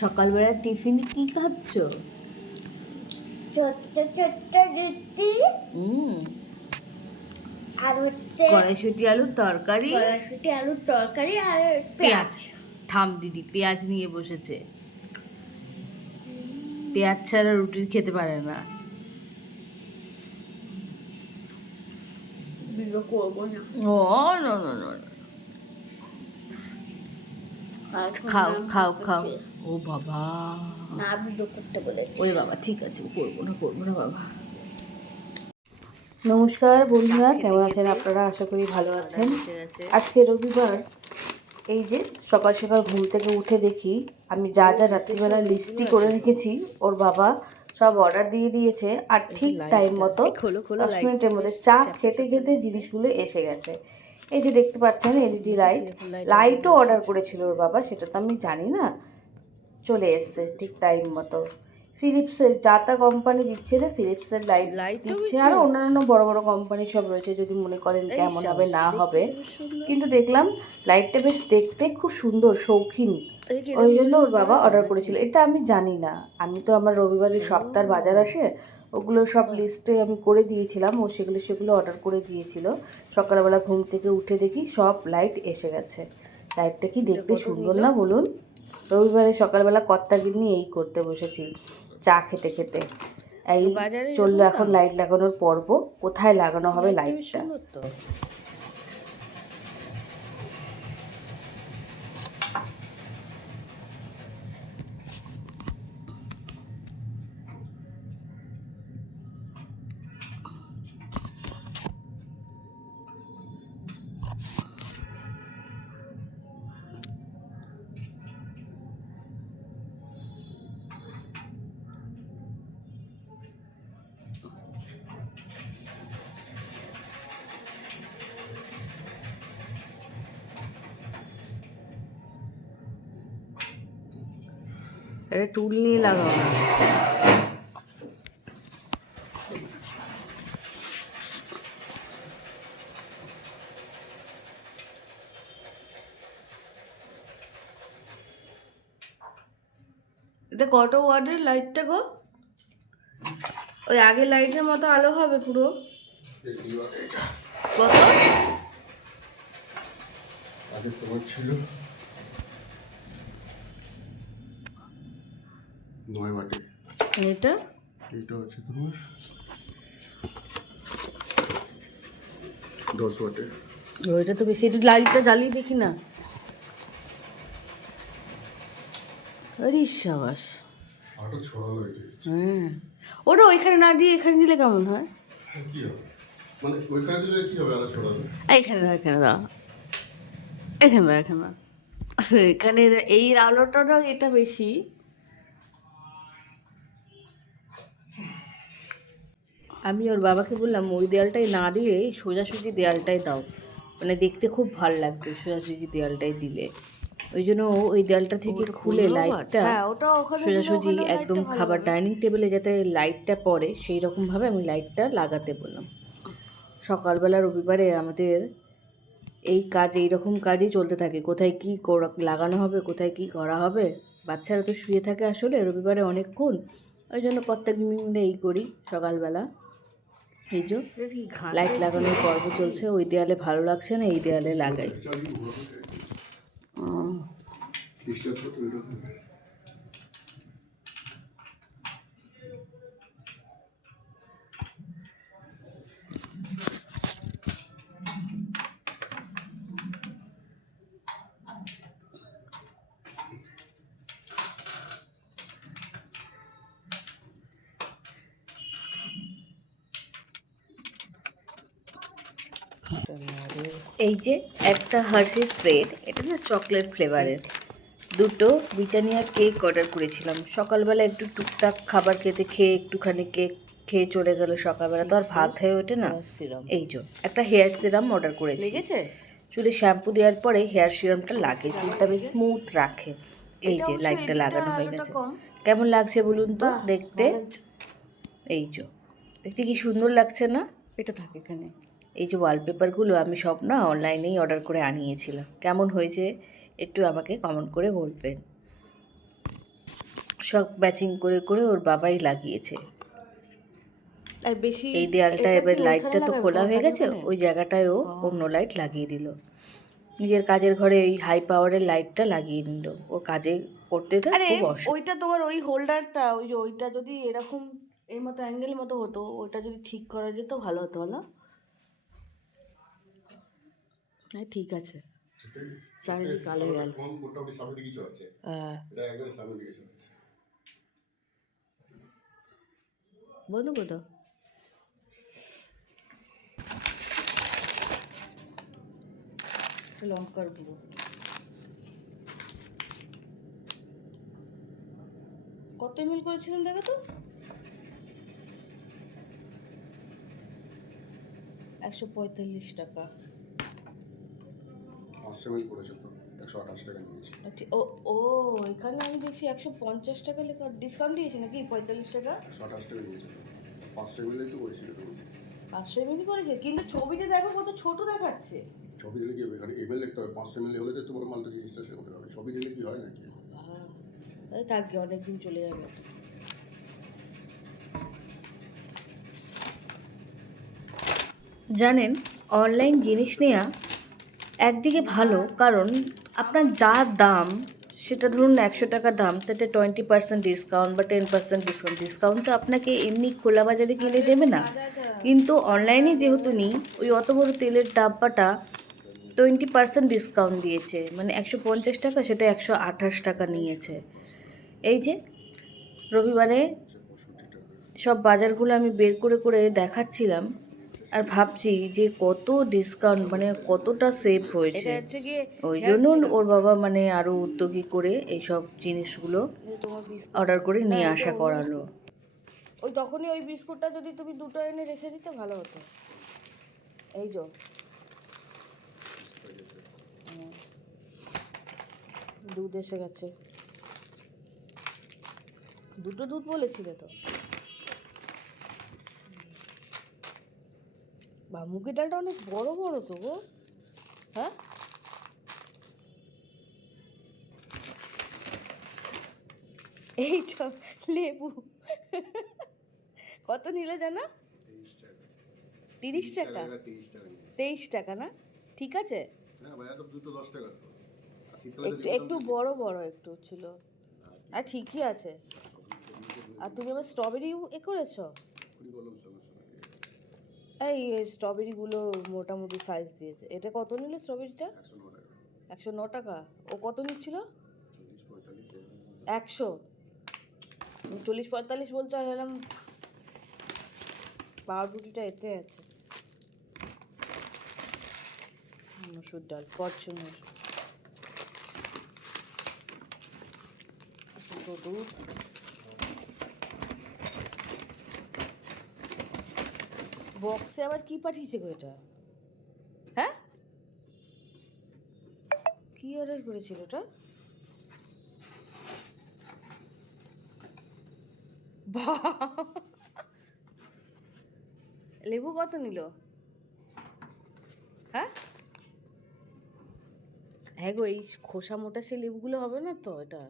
সকালবেলা টিফিনে কি খাচ্ছ? ছোট্ট ছোট্ট রুটি আর হচ্ছে কড়াইশুঁটি আলুর তরকারি, কড়াইশুঁটি আলুর তরকারি আর পেঁয়াজ। ঠাম দিদি পেঁয়াজ নিয়ে বসেছে। পেঁয়াজ ছাড়া রুটি খেতে পারে না। ভিডিও করবো না। ও নো নো নো, খাও খাও খাও। ও বাবা, না ভিডিও করতে বলেছে। ওই বাবা ঠিক আছে, করবো না বাবা। নমস্কার বন্ধুরা, কেমন আছেন আপনারা? আশা করি ভালো আছেন। আজকে রবিবার, এই যে সকাল সকাল ঘুম থেকে উঠে দেখি আমি যা যা রাত্রিবেলা লিস্টটি করে রেখেছি ওর বাবা সব অর্ডার দিয়ে দিয়েছে, আর ঠিক টাইম মতো 10 মিনিটের মধ্যে চা খেতে খেতে জিনিসগুলো এসে গেছে। এই যে দেখতে পাচ্ছেন এলইডি লাইটও অর্ডার করেছিল ওর বাবা, সেটা তো আমি জানি না, চলে এসছে ঠিক টাইম মতো। ফিলিপসের যাতা কোম্পানি দিচ্ছে না, ফিলিপসের লাইট দিচ্ছে, আর অন্যান্য বড় বড় কোম্পানি সব রয়েছে, যদি মনে করেন কেমন হবে না হবে। কিন্তু দেখলাম লাইটটা বেশ দেখতে খুব সুন্দর, শৌখিন, ওই জন্য ওর বাবা অর্ডার করেছিল। এটা আমি জানি না, আমি তো আমার রবিবারের সপ্তাহের বাজার আসে, ওগুলো সব লিস্টে আমি করে দিয়েছিলাম, ও সেগুলো অর্ডার করে দিয়েছিল। সকালবেলা ঘুম থেকে উঠে দেখি সব লাইট এসে গেছে। লাইটটা কি দেখতে সুন্দর না বলুন? রবিবারে সকালবেলা কর্তাগিন্নি এই করতে বসেছি চা খেতে খেতে। এই চললো এখন লাইট লাগানোর পর্ব। কোথায় লাগানো হবে লাইটটা? এটা টুল নিয়ে লাগাও না। এটা কত ওয়াটের লাইটটা গো? ওই আগের লাইটের মতো আলো হবে পুরো? কত? আগে তোমার ছিল 9 ওয়াটে, এটা এটা হচ্ছে তোমার 10 ওয়াটে। ওইটা তো বেশি, একটু লাইটটা জ্বালিয়ে দেখি না। আরে সাবাস, আটা ছড়ালো এটা। হ্যাঁ, ওটা ওইখানে না দিয়ে এখানে দিলে কেমন হয়? কি হবে মানে ওইখানে দিলে কি হবে? আলো ছড়াবে। এইখানে দাও, এখানে দাও, এখানে দাও, এখানে দাও। এখানে এই আলোটা না, এটা বেশি। আমি ওর বাবাকে বললাম ওই দেয়ালটাই না দিয়ে সোজাসুজি দেয়ালটাই দাও, মানে দেখতে খুব ভালো লাগবে সোজাসুজি দেয়ালটাই দিলে। ওই জন্য ওই দেয়ালটা থেকে খুলে লাইটটা সোজাসুজি একদম খাবার ডাইনিং টেবিলে যাতে লাইটটা পড়ে সেই রকমভাবে আমি লাইটটা লাগাতে বললাম। সকালবেলা রবিবারে আমাদের এই কাজ, এইরকম কাজই চলতে থাকে, কোথায় কী লাগানো হবে, কোথায় কী করা হবে। বাচ্চারা তো শুয়ে থাকে আসলে রবিবারে অনেকক্ষণ, ওই জন্য প্রত্যেক মিলে এই করি সকালবেলা। এই যে লাইট লাগানোর পর্ব চলছে, ওই দেয়ালে ভালো লাগছে না, এই দেয়ালে লাগাই। এই যে একটা হার্শিস স্প্রেড, এটা না চকলেট ফ্লেভারের, দুটো ব্রিটানিয়া কেক অর্ডার করেছিলাম। সকালবেলা একটু টুকটাক খাবার খেয়ে একটুখানি কেক খেয়ে চলে গেল সকালবেলা, তো আর ভাত হয়ে ওঠে না। এই যে একটা হেয়ার সিরাম অর্ডার করেছি, চুলে শ্যাম্পু দেওয়ার পরে হেয়ার সিরামটা লাগে, চুলটা বেশ স্মুথ রাখে। এই যে লাইটটা লাগানো হয়ে গেছে, কেমন লাগছে বলুন তো দেখতে? এই যে দেখতে কি সুন্দর লাগছে না? এটা থাকে এখানে। এই যে ওয়ালপেপারগুলো আমি সব না অনলাইনেই অর্ডার করে আনিয়েছিলাম, কেমন হয়েছে একটু আমাকে কমেন্ট করে বলবেন। সব ম্যাচিং করে করে ওর বাবাই লাগিয়েছে। আর বেশি এই দেয়ালটা এটা এবার কি লাইটটা ওইখানে তো লাগাবে খোলা তোমার হয়ে কাজের গেছে, ওখানে? ওই জায়গাটায়ও অন্য লাইট লাগিয়ে দিল। নিজের কাজের ঘরে এই হাই পাওয়ারের লাইটটা লাগিয়ে নিল, ওর কাজে করতে তো আরে খুব অসুবিধা। ওইটা তোমার ওই হোল্ডারটা ওই যে ওইটা যদি এরকম এই মতো অ্যাঙ্গেল মতো হতো, ওইটা যদি ঠিক করা যেত ভালো হতো বলো। হ্যাঁ ঠিক আছে, চারিদিকে কালো হয়ে গেল। কোন মোটামুটি সামনের দিকে চলছে, হ্যাঁ এটা একবারে সামনের দিকে চলছে। বন্ধু কোথাও লঙ্কার গুঁড়ো কত এমএল করেছিলাম দেখো তো, 145 টাকা। 500 ml করেছে তো 128 টাকা নিয়েছে। ও ও এখানে আমি দেখছি 150 টাকা লেখা, ডিসকাউন্ট দিয়েছে নাকি 45 টাকা? 128 টাকা নিয়েছে তো, 500 ml তো করেছিল তো। 500 এমএল করেছে, কিন্তু ছবিতে দেখো কত ছোট দেখাচ্ছে। ছবি দিলে কি হবে, এখানে এমএল দেখতে হবে, 500 ml হলে তো তোমার মালটা জিনিসটা সে হতে হবে, ছবি দিলে কি হয় নাকি? তাই থাকবে, অনেকদিন চলে যাবে। জানেন, অনলাইন জিনিস নেওয়া একদিকে ভালো, কারণ আপনার যা দাম, সেটা ধরুন 100 টাকা দাম, তাতে 20% ডিসকাউন্ট বা 10% ডিসকাউন্ট তো আপনাকে এমনি খোলা বাজারে কিনে দেবে না। কিন্তু অনলাইনে যেহেতু নিই, ওই অত বড় তেলের ডাব্বাটা 20% ডিসকাউন্ট দিয়েছে, মানে 150 টাকা, সেটা 128 টাকা নিয়েছে। এই যে রবিবারে 65 টাকা। সব বাজারগুলো আমি বের করে করে দেখাচ্ছিলাম, আর ভাবছি যে কত ডিসকাউন্ট, মানে কতটা সেভ হয়েছে। এটা হচ্ছে গিয়ে ওই জন্য ওর বাবা মানে আরও উদ্যোগী করে এইসব জিনিসগুলো তোমার বিস্কুট, অর্ডার করে নিয়ে হ্যাঁ, আসা এটা করালো। ওই তখনই ওই বিস্কুটটা যদি তুমি দুটো এনে রেখে দিতে ভালো হতো। এই যে দুধ এসে গেছে, দুটো দুধ বলেছিলে তো। বা মুগের ডালটা অনেক বড় বড় তো গো। হ্যাঁ এইটা লেবু কত নিলে জানো? 23 টাকা। 30 টাকা, 23 টাকা নিয়েছে। 23 টাকা না? ঠিক আছে, হ্যাঁ ভাই, তো দুটো 10 টাকা তো। আর শীতকালে তো একটু যেরকম একটু বড় বড় একটু ছিল, আর ঠিকই আছে। আর তুমি আবার স্ট্রবেরি এ করেছো? কুড়ি বললাম, সমস্যা নেই। এই স্ট্রবেরিগুলো মোটামুটি সাইজ দিয়েছে। এটা কত নিল স্ট্রবেরিটা? 109 টাকা। 109 টাকা। ও কত নিচ্ছিল? 40 45 এরকম। 100, 40 45 বলতে হলাম। পাউরুটিটা এতে আছে, মসুর ডাল, ফরচুনের দুধ। বক্সে আবার কি পাঠিয়েছে গো এটা? হ্যাঁ কি অর্ডার করেছিল ওটা? লেবু কত নিল? হ্যাঁ হ্যাঁ গো, এই খোসা মোটা সে লেবুগুলো হবে না তো এটা?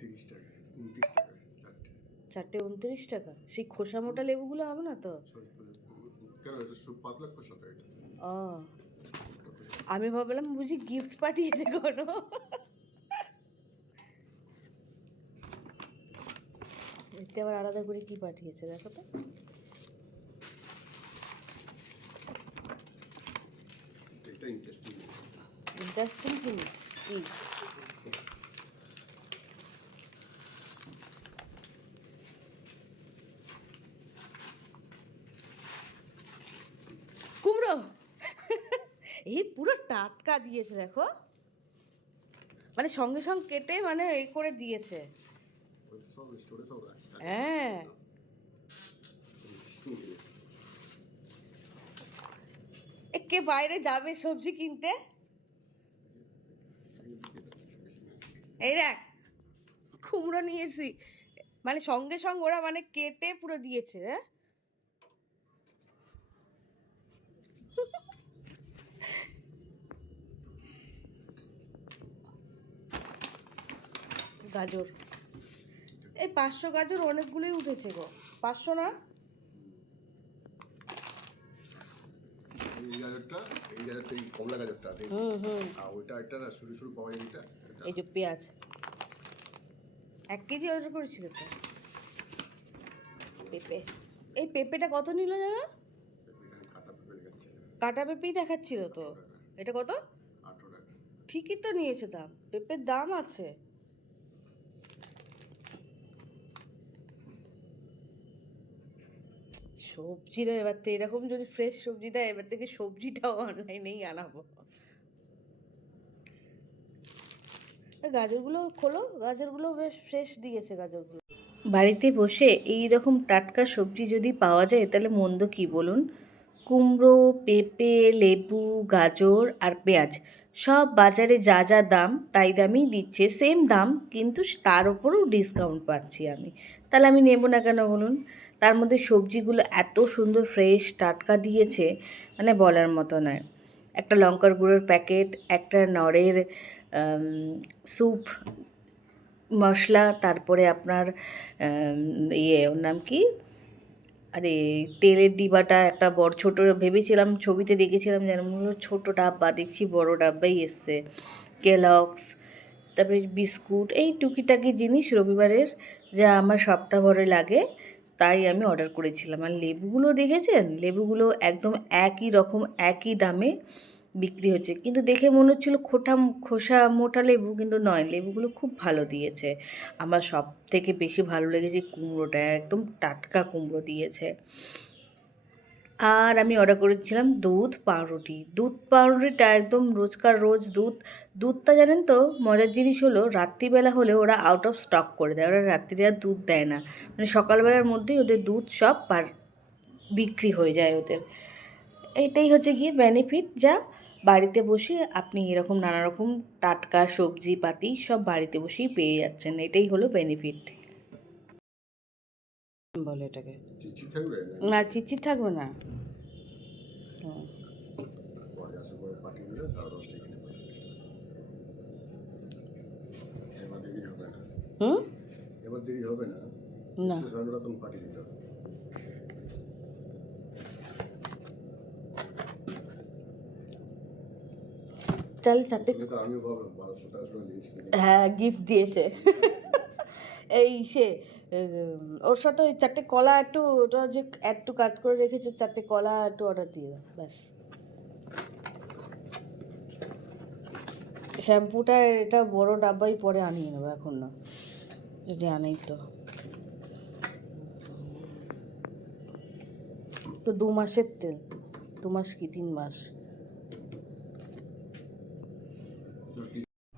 30 টাকা, 29 টাকা চারটে। চারটে 29 টাকা, সেই খোসা মোটা লেবুগুলো হবে না তো? কেন, এটা খুব পাতলা খোসা তো এটা। ও আমি ভাবলাম বুঝি গিফট পাঠিয়েছে কোনো। এতে আবার আলাদা করে কি পাঠিয়েছে দেখো তো। এটা ইন্টারেস্টিং। ইন্টারেস্টিং জিনিস কি? কুমড়ো এই পুরো টাটকা দিয়েছে দেখো, মানে সঙ্গে সঙ্গে কেটে মানে এই করে দিয়েছে। ওটা সব স্টোরে সব রাখে। হ্যাঁ ইন্টারেস্টিং জিনিস। কে বাইরে যাবে সবজি কিনতে? এই দেখ কুমড়ো নিয়েছি, মানে সঙ্গে সঙ্গে ওরা মানে কেটে পুরো দিয়েছে। হ্যাঁ গাজর, এই 500 গাজর অনেকগুলোই উঠেছে গো। 500 না? এই গাজরটা এই কমলা গাজরটা আর ওইটা একটা না শুরু শুরু পাওয়া যায় এটা এই যে পেঁয়াজ 1 কেজি অর্ডার করেছিল তো। পেঁপে, এই পেঁপেটা কত নিল জানো? এখানে কাটা পেঁপে দেখাচ্ছে কাটা পেঁপেই দেখাচ্ছিল তো। এটা কত? 8 টাকা। ঠিকই তো নিয়েছে দাম, পেঁপের দাম আছে। সবজিরও এবার তো এরকম যদি ফ্রেশ সবজি দেয়, এবার থেকে সবজিটাও অনলাইনেই আনাবো। গাজরগুলো খোলো, গাজরগুলো বেশ ফ্রেশ দিয়েছে গাজরগুলো। বাড়িতে বসে এই রকম টাটকা সবজি যদি পাওয়া যায় তাহলে মন্দ কি বলুন। কুমড়ো, পেঁপে, লেবু, গাজর আর পেঁয়াজ সব বাজারে যা যা দাম তাই দামেই দিচ্ছে, সেম দাম, কিন্তু তার ওপরও ডিসকাউন্ট পাচ্ছি আমি। তাহলে আমি নেব না কেন বলুন? তার মধ্যে সবজিগুলো এত সুন্দর ফ্রেশ টাটকা দিয়েছে, মানে বলার মতো নয়। একটা লঙ্কার গুঁড়োর প্যাকেট, একটা নড়ের স্যুপ মশলা, তারপরে আপনার ওর নাম কি, আরে তেলের ডিবাটা একটা বড় ছোটো ভেবেছিলাম, ছবিতে দেখেছিলাম যেন ছোটো ডাব্বা, দেখছি বড় ডাব্বাই এসছে। কেলগস, তারপরে বিস্কুট, এই টুকিটাকি জিনিস রবিবারের যা আমার সপ্তাহভরে লাগে তাই আমি অর্ডার করেছিলাম। আর লেবুগুলো দেখেছেন, লেবুগুলো একদম একই রকম একই দামে বিক্রি হচ্ছে, কিন্তু দেখে মনে হচ্ছিলো খোসা মোটা লেবু, কিন্তু নয়, লেবুগুলো খুব ভালো দিয়েছে। আমার সব থেকে বেশি ভালো লেগেছে কুমড়োটা, একদম টাটকা কুমড়ো দিয়েছে। আর আমি অর্ডার করেছিলাম দুধ পাউরুটিটা একদম রোজকার রোজ দুধটা জানেন তো মজার জিনিস হলো, রাত্রিবেলা হলে ওরা আউট অফ স্টক করে দেয়, ওরা রাত্রিরে আর দুধ দেয় না, মানে সকালবেলার মধ্যেই ওদের দুধ সব বিক্রি হয়ে যায় ওদের। এইটাই হচ্ছে গিয়ে বেনিফিট, যা বাড়িতে বসে আপনি এরকম নানা রকম টাটকা সবজিপাতি সব বাড়িতে বসেই পেয়ে যাচ্ছেন, এটাই হলো বেনিফিট। বলে এটাকে চিচি থাকবে না, চিচির থাকবে না। পরে আসে করে পাঠিয়ে দিলে 10:30 এখানে এবার দেরি হবে না। এবার দেরি হবে না, না সাড়ে তুমি পাঠিয়ে দিতে হবে। তাহলে 4টে, তো আমিও ভাবলাম 1200 টাকা দিয়েছি। হ্যাঁ গিফট দিয়েছে। এই ওর সাথে ওই 4টে কলা একটু, ওটা যে একটু কাট করে রেখেছে, 4টে কলা একটু অর্ডার দিয়ে দাও ব্যাস। শ্যাম্পুটা এটা বড় ডাব্বাই পরে আনিয়ে নেবো, এখন না, এটা আনেই তো 2 মাসের তেল, 2 মাস কি 3 মাস।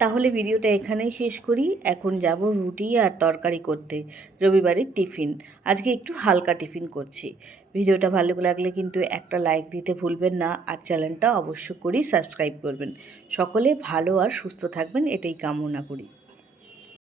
তাহলে ভিডিওটা এখানেই শেষ করি। এখন যাব রুটি আর তরকারি করতে, রবিবারের টিফিন। আজকে একটু হালকা টিফিন করছি। ভিডিওটা ভালো লাগলে কিন্তু একটা লাইক দিতে ভুলবেন না, আর চ্যানেলটা অবশ্য করেই সাবস্ক্রাইব করবেন। সকলে ভালো আর সুস্থ থাকবেন, এটাই কামনা করি।